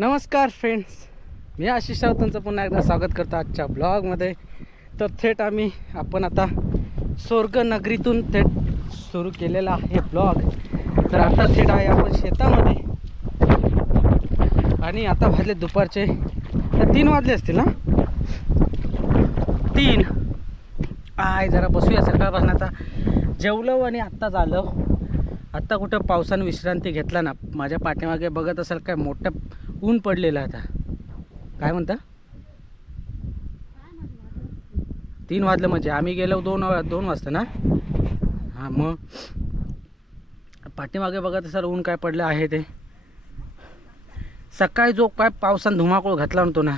नमस्कार फ्रेंड्स, मी आशिष राव तुमचं पुन्हा एकदा स्वागत करतो आजच्या ब्लॉगमध्ये. तर थेट आपण आता स्वर्ग नगरीतून थेट सुरू केलेला आहे ब्लॉग. तर आता थेट आहे आपण शेतामध्ये आणि आता वाजले दुपारचे 3 वाजले असतील ना. 3 आय जरा बसूया. सकाळपासून जेवलो आणि आत्ताच आलो. आत्ता कुठं पावसानं विश्रांती घेतला ना. माझ्या पाठीमागे बघत असाल काय मोठं ऊन पडलेलं. आता काय म्हणता 3 वाजलं म्हणजे आम्ही गेलो 2 वाजता ना. हां मग पाठीमागे बघत असाल ऊन काय पडलं आहे ते. सकाळी जो काय पावसानं धुमाकूळ घातला म्हणतो ना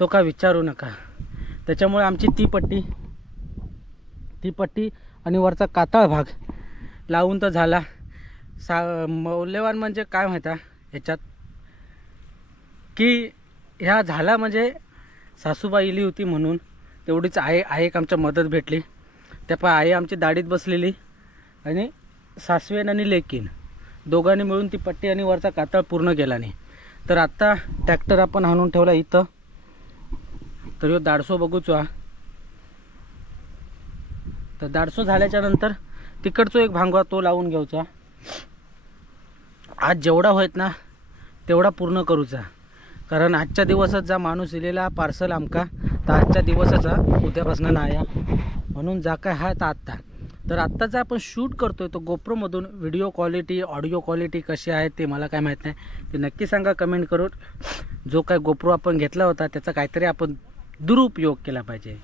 तो काय विचारू नका. त्याच्यामुळे आमची ती पट्टी आणि वरचा कातळ भाग लावून तर झाला. मौल्यवान म्हणजे काय माहिती ह्याच्यात की ह्या झाला म्हणजे सासूबाई इली होती म्हणून तेवढीच आहे एक आमच्या मदत भेटली. त्या आई आमची दाढीत बसलेली आणि सासवेन आणि लेकीन दोघांनी मिळून ती पट्टी आणि वरचा कातळ पूर्ण केला नाही. तर आत्ता ट्रॅक्टर आपण आणून ठेवला इथं. तर ह्यो दाडसो बघूचा. तर दाडसो झाल्याच्या नंतर तिकडचो एक भांगवा तो लावून घ्यायचा. आज जेवढा होत ना तेवढा पूर्ण करूचा. कारण आजच्या दिवसच जा माणूस दिलेला पार्सल आमका तर आजच्या दिवसाचा उद्यापासून नाही म्हणून जा काय हा तर आत्ता. तर आत्ताचा आपण शूट करतोय तो गोप्रोमधून. व्हिडिओ क्वालिटी ऑडिओ क्वालिटी कशी आहे ते मला काय माहीत नाही. ते नक्की सांगा कमेंट करून. जो काय गोप्रो आपण घेतला होता त्याचा काहीतरी आपण दुरुपयोग केला पाहिजे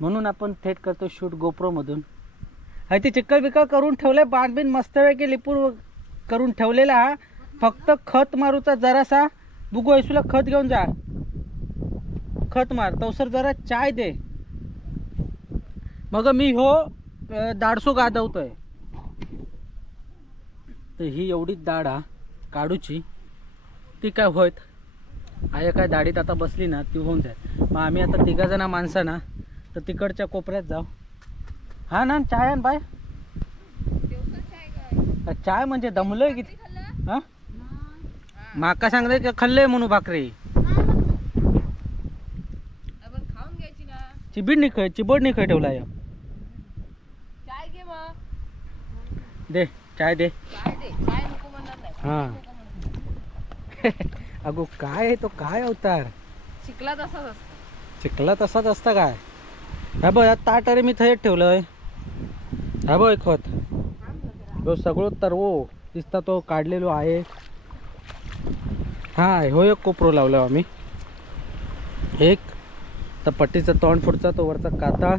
म्हणून आपण थेट करतो शूट गोप्रोमधून. हा ते चिक्कल बिक्कल करून ठेवले. बांधबीन मस्तपैकी लिपूर करून ठेवलेला. हा फक्त खत मारूचा जरासा. बुगू ऐसूला खत घेऊन जा. खत मार तवसर जरा चाय दे. मग मी दाडसो गादवतोय. तर ही एवढी दाड काढूची ती काय होत आहे काय दाढीत आता बसली ना ती होऊन जाईल. मग आम्ही आता 3 जण माणसं ना तर तिकडच्या कोपऱ्यात जाऊ. हा ना चाय आण बाय. चाय म्हणजे दमलोय किती. हा माका सांगते का खाल्ले म्हणू भाकरी. चिबड नाही खाय ठेवला या. दे चाय दे. हा अगो काय आहे तो काय अवतार. चिखला तसाच असता काय. हा बघ ताट अरे मी थेट ठेवलंय. हा बघ खत तो सगळं तरवो दिसता तो काढलेलो आहे. हा हो एक कोपरो लावला आम्ही. एक तर पट्टीचा तोंड फुटचा तो वरचा कातळ.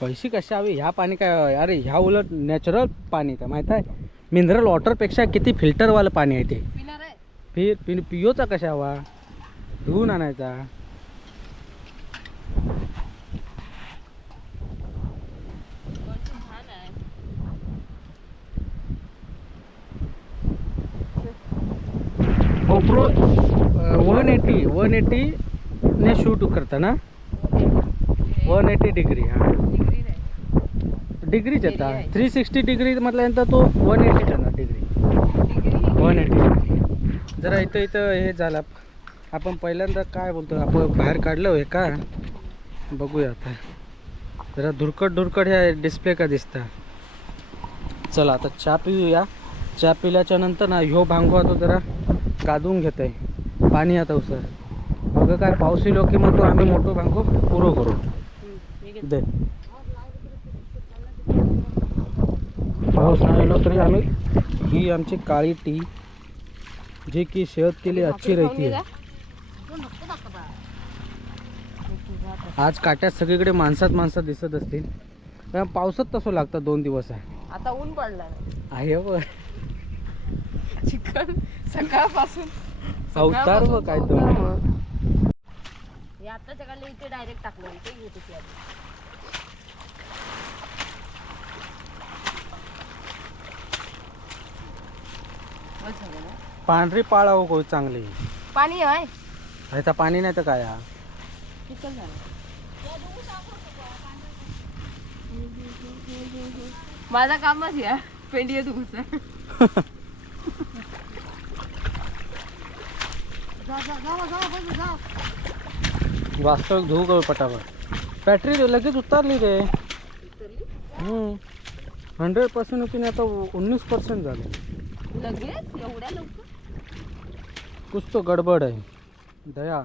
कळशी कशा हवी. ह्या पाणी काय अरे ह्या उलट नॅचरल पाणी का माहित आहे. मिनरल वॉटरपेक्षा किती फिल्टरवालं पाणी आहे ते. पियोचा कशा हवा धुवून आणायचा. गोप्रो 180 ने शूट करता ना. 180 डिग्री. हां डिग्रीच येता. 360 डिग्री म्हटल्यानंतर तो 180 जाणार डिग्री. 180 डिग्री. जरा इथं हे झालं. आपण पहिल्यांदा काय बोलतो आपण बाहेर काढलं आहे का बघूया. आता जरा धुरकट ह्या डिस्प्ले का दिसता. चला आता चहा पिऊया. चहा पिल्याच्या नंतर ना ह्यो भांगवा तो जरा गादून घेत आहे पाणी. आता उसर बघ काय पाऊस येलो की मग तो आम्ही मोठं भांगो पुरो करू दे. पाऊस नाही आलो तरी आम्ही ही आमची काळी टी जी की सेहत के लिए अच्छी रहती है. आज काट्यात सगळीकडे माणसात दिसत असतील. कारण पावसात तसं लागतं 2 दिवस आहे. आता ऊन पडला आहे व चिकन सकाळपासून अवतार व काय तो. आता जगाला इथे डायरेक्ट टाकलं इथे घेते ती आधी. पांढरी पाळा हो चांगली. पाणी आहे आता पाणी नाही तर काय. हा चिकन झालं. माझा कामच या पेंडी आहे तुमचं. वास्तविक धुवू गं पटापट. बॅटरी लगेच उतारली रे. 100% होती ना, आता 19% झाले. लगेच एवढ्या लवकर कुछ तो गडबड आहे दया.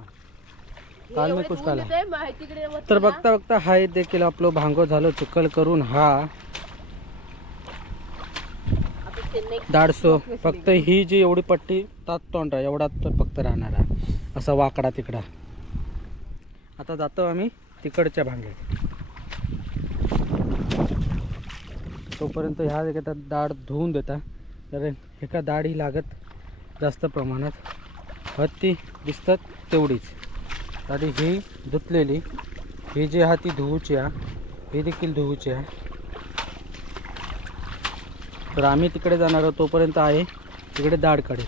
काल मी कुछ काला तर बघता बघता हा देखील आपलं भांगो झालं चिखल करून. हा 150 फक्त ही जी एवढी पट्टी तात तोंड आहे एवढा तर फक्त राहणार आहे, असा वाकडा तिकडा. आता जातो आम्ही तिकडच्या भांग्यात. तोपर्यंत ह्या एका दाढ धुवून देता, कारण एका दाढ ही लागत जास्त प्रमाणात. हत्ती दिसतात तेवढीच. आणि ही धुतलेली ही जी हा ती धुवूची आहे, ही देखील धुवूची आहे. तर आम्ही तिकडे जाणार आहोत. तोपर्यंत आहे तिकडे दाढकडे,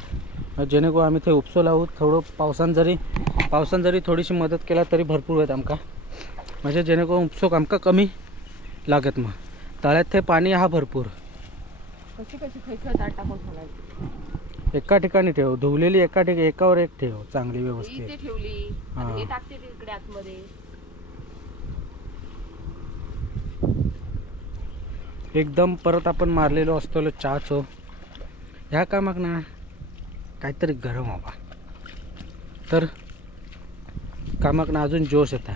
जेणेकरून आम्ही ते उपसो लावू. थोडं पावसान जरी थोडीशी मदत केला तरी भरपूर आहेत आमका, म्हणजे जेणेकरून उपसोक आमका कमी लागत. मग तळ्यात ते पाणी हा भरपूर. कशी खैखळ दाट टाकून ठेवायची. एका ठिकाणी ठेव, धुवलेली एकावर एक ठेव चांगली व्यवस्थित. इथे ठेवली. हा. हे टाकते तिकडे आतमध्ये. एकदम परत आपण मारलेलो असतो चहाचो. ह्या कामाक ना काहीतरी गरम हवा, तर कामाक ना अजून जोश येता.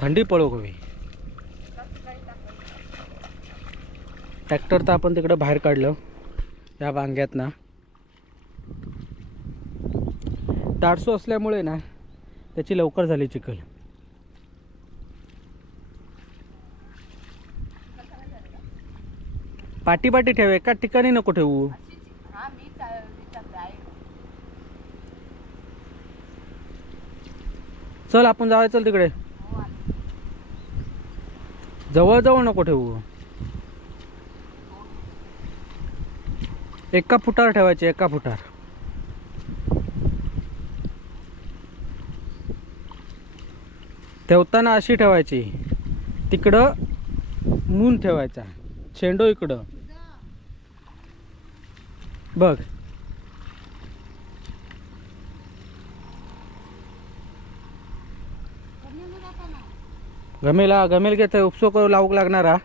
थंडी पळो हवी. ट्रॅक्टर तर आपण तिकडे बाहेर काढलं या वांग्यात ना. दाडसो असल्यामुळे ना त्याची लवकर झाली चिखल. पाटी ठेव, एका ठिकाणी नको ठेवू. हा मी टाकते आहे. चल आपण जाऊया, चल तिकडे. जवळ नको ठेवू. एका फुटावर ठेवायचे, एका फुटावर. ठेवताना अशी ठेवायची, तिकडं मून ठेवायचा, शेंडो इकडं बघ. गमेल घेत उपसो करू लावूक लागणार हा.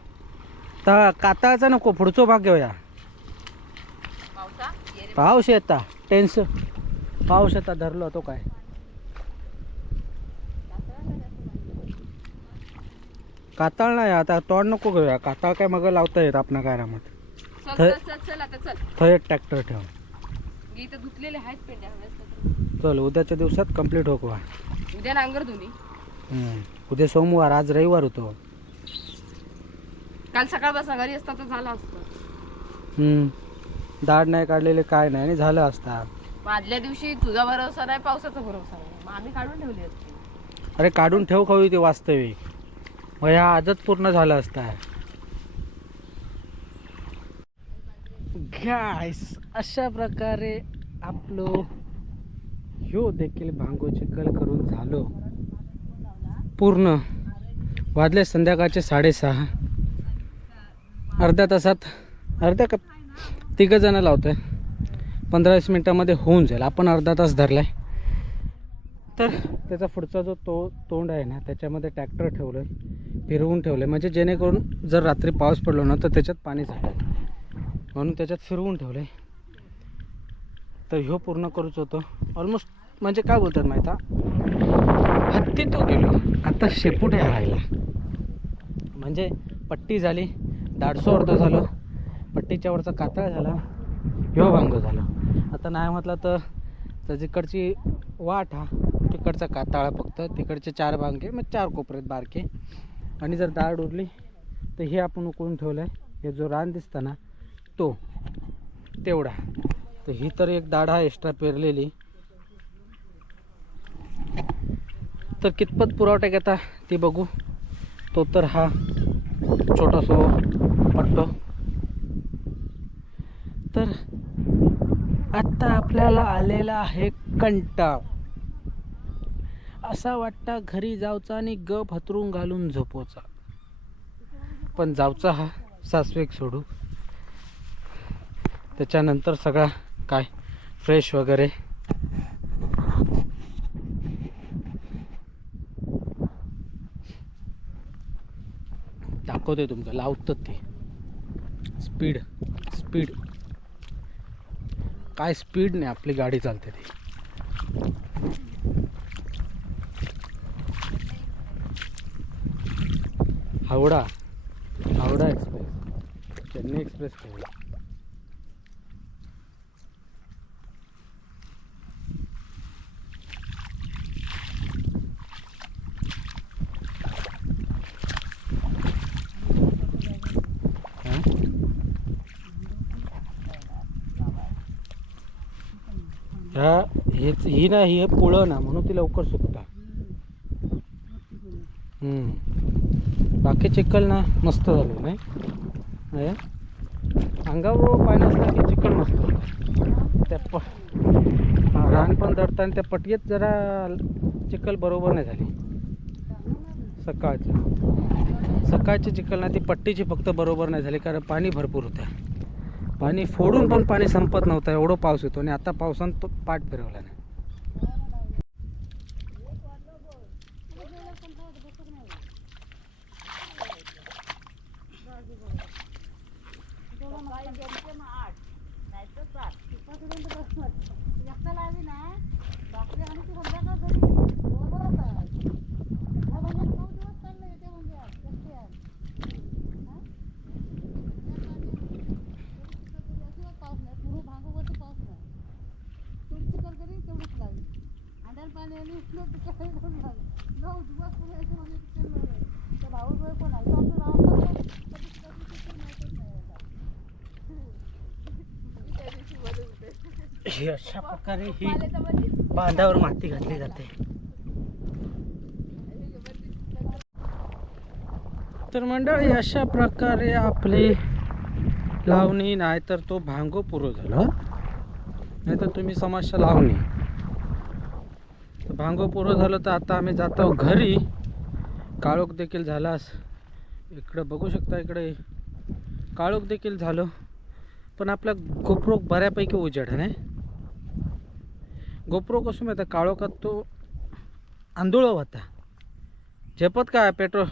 तर काताळचा नको, पुढचो भाग घेऊया. पाऊस येता पाऊस येता धरलो तो काय. काताळ नाही आता, तोंड नको घेऊया. काताळ काय मग लावता येत आपणा काय रामत. चल आता चल. थंय ट्रॅक्टर ठेव. इथं धुतलेले आहेत पेंड्या हव्यास. चल उद्याच्या दिवसात कंप्लीट होकवा. उद्या नांगर धुनी. उद्या सोमवार, आज रविवार होतो. काल सकाळपासून घरी असता तर झालं असतं. दाढ नाही काढलेले काय नाही आणि झालं असता. आदल्या दिवशी तुझा भरोसा नाही, पावसाचा भरोसा नाही, मग आम्ही काढून ठेवली असती. अरे काढून ठेव खावी ते वास्तविक. मग ह्या आजच पूर्ण झालं असता. गाईस अशा प्रकारे आपलं ह्यो देखील भांगो चिखल करून झालो पूर्ण. वाजले संध्याकाळचे 6:30. अर्ध्या तासात तिघं जण लावतोय. 15-20 मिनिटामध्ये होऊन जाईल. आपण अर्धा तास धरलाय. तर त्याचा पुढचा जो तोंड आहे ना त्याच्यामध्ये ट्रॅक्टर ठेवलं, फिरवून ठेवलं, म्हणजे जेणेकरून जर रात्री पाऊस पडलो ना तर त्याच्यात पाणी साठेल, म्हणून त्याच्यात फिरवून ठेवलं. तर ह्यो पूर्ण करूच होतो ऑलमोस्ट. म्हणजे काय बोलतात माहिती आहे, हत्ती तो गेलो, आता शेपूट राहिला. म्हणजे पट्टी झाली, 150 अर्ध झालं, पट्टीच्या वरचा कातळ झाला, ह्यो भांग झाला. आता नाही म्हटलं तर जिकडची वाट हा तिकडचा काताळा, फक्त तिकडचे 4 भांगे, मग 4 कोपऱ्यात बारके. आणि जर दाढ उरली तर हे आपण उकळून ठेवलं आहे. हे जो रान दिसतं ना तो तेवढा. तर ही तर एक दाढ हा एक्स्ट्रा पेरलेली. तर कितपत पुरवठा घेता ते बघू. तो तर हा छोटासा पट्टो. तर आता आपल्याला आलेला आहे कंटाळ. असा वाटता घरी जाऊचा आणि गप हतरून घालून झोपोचा. पण जाऊचा हा सासवेक सोडू. त्याच्यानंतर सगळा काय फ्रेश वगैरे. दाखवते तुमचं लावतात ते स्पीड स्पीड काय स्पीडने आपली गाडी चालते ती. हावडा हावडा एक्सप्रेस चेन्नई एक्सप्रेस काय. ही ना ही पुळं ना म्हणून ती लवकर सुकता. बाकी चिखल ना मस्त झालं नाही हे? अंगावर पाणी असलं की चिखल मस्त होतं. त्या रान पण दडताना त्या पटयेत जरा चिखल बरोबर नाही झाली. सकाळची चिखल ना ती पट्टीची फक्त बरोबर नाही झाली कारण पाणी भरपूर होतं. पाणी फोडून पण पाणी संपत नव्हतं एवढं पाऊस येतो आणि आता पावसानं तो पाठ फिरवला नाही. अशा प्रकारे ही बांधावर माती घातली जाते. तर मंडळी अशा प्रकारे आपली लावणी नाहीतर तो भांगो पुरो झाला नाहीतर तुम्ही समस्या लावणी भांगो पुरो झालं. तर आता आम्ही जातो घरी. काळोख देखील झालास इकडं बघू शकता. इकडे काळोख देखील झालं पण आपला गोप्रो बऱ्यापैकी उजेड आहे नाही. गोप्रो कसं माहिती काळोखात तो आंधळ होता. झेपत काय पेट्रोल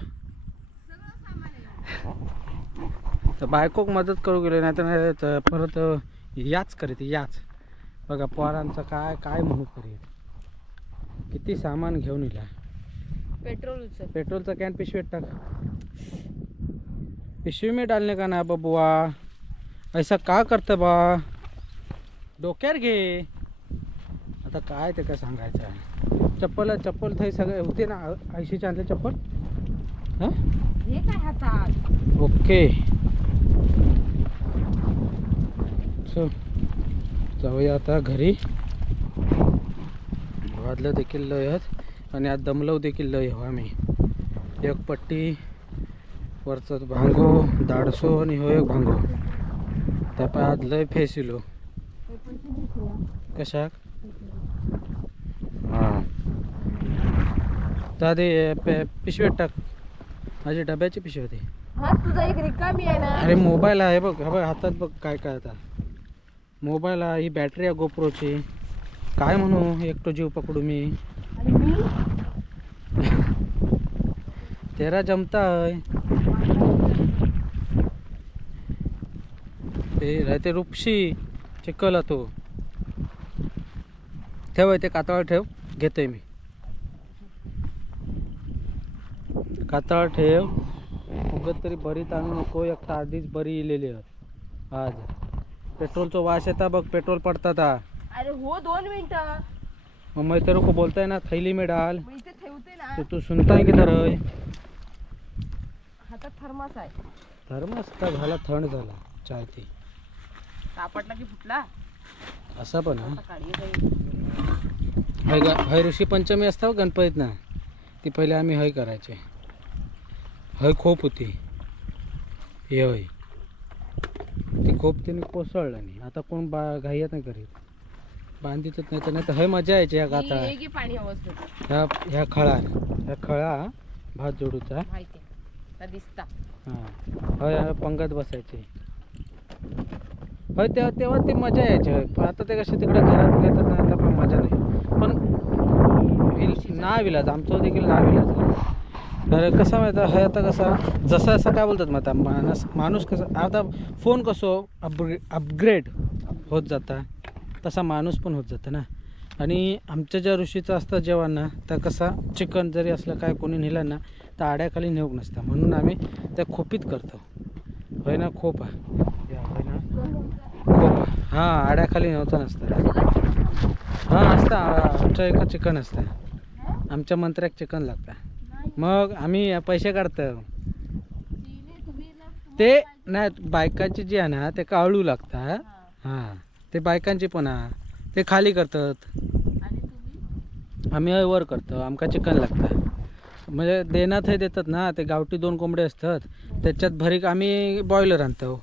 तर बायकोक मदत करू गेले नाही तर परत याच करीत याच. बघा पोरांचं काय काय म्हणू करीत. किती सामान घेऊन इला. पेट्रोलचा कॅन पिशवीत टाक. पिशवी में डालने का ना बबुआ ऐसा का करतं बा. डोक्यावर घे. आता काय ते काय सांगायचं आहे. चप्पल थंय सगळे होते ना 80चे आणले चप्पल. हां हे काय हातात. ओके चल जाऊया आता घरी. वादलं देखील लय आहेत आणि आज दमलव देखील लय हो आम्ही. एक पट्टी वरचं भांगो दाडसो आणि हो एक भांगो त्यापै आज लय फेसिलो कशाक. हां दादे पिशवीत टाक. माझी डब्याची पिशवी होती. तुझा एक रिकामी आहे ना. अरे मोबाईल आहे बघ. हा बघ हातात बघ काय काय आता. मोबाईल आहे ही बॅटरी आहे गोप्रोची. काय म्हणू एकटो जीव पकडू मी. तेरा जमता है ते राहते रुपशी चिकला तो ठेव ते कातळ ठेव. घेतोय मी कातळ ठेव. उगत तरी बरी आणू नको. एक आधीच बरी इलेली आज. पेट्रोलचा वास येता बघ. पेट्रोल पडतात. अरे हो 2 मिनिटं. मग मैं तेरे को बोलता है ना थैली में डाल. मी इथे ठेवते ना. तो तू सुनता है किधर है. हातात थर्मास आहे. थर्मास का झाला थंड झाला चाय ते सापडला की फुटला असा पण हा. काढी जाईल. हय ऋषी पंचमी असता गणपतीत ना ती पहिले आम्ही हय करायचे. हय खोप होती हे हय ती खोप तिने कोसळलं नाही. आता कोण घाईत नाही करीत. बांधीतच नाही तर हय मजा यायची. ह्या गाता पाणी अवस्थेत ह्या खळा भात जोडूचा माहिती दिसता. हां हय पंगत बसायचे. होय तेव्हा ते मजा यायची. पण आता ते कसे तिकडे घरात घेतात ना, आता पण मजा नाही. पण ना विलाज आमचं देखील ना विलाज आहे. तर कसं माहिती आहे आता कसं जसं असं काय बोलतात मग आता माणूस कसं आता फोन कसं अपग्रेड होत जाता तसा माणूस पण होत जातं ना. आणि आमच्या ज्या ऋषीचं असतं जेवण ना, तर कसा चिकन जरी असलं काय कोणी नेलं ना तर आड्याखाली नेऊक नसतं, म्हणून आम्ही त्या खोपीत करतो. होय ना, खोप होय ना, खोप. हां, आड्याखाली नव्हतं नसतं. हां असतं, आमच्या एका चिकन असतं, आमच्या मंत्र्याक चिकन लागतं. मग आम्ही पैसे काढतो ते नाही, बायकांची जी आहे ना ते काळू लागतात. हां ते बायकांची पण ते खाली करतात, आम्ही वर करतो. आमका चिकन लागतं म्हणजे देण्यात हे देतात ना, ते गावठी 2 कोंबडे असतात त्याच्यात भरीक आम्ही बॉयलर आणतो.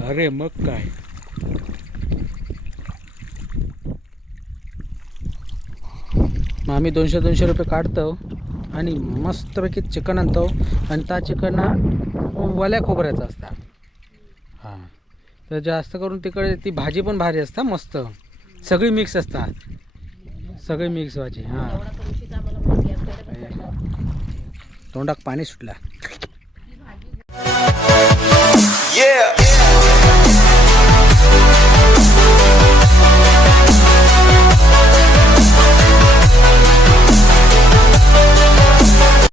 अरे मग काय, मग आम्ही 200 रुपये काढतो आणि मस्तपैकी चिकन आणतो. आणि त्या चिकन वल्या खोबऱ्याचं असतं. हां तर जास्त करून तिकडे ती भाजी पण भारी असतं, मस्त सगळी मिक्स असतात, सगळी मिक्स भाजी. हां तोंडाक पाणी सुटला.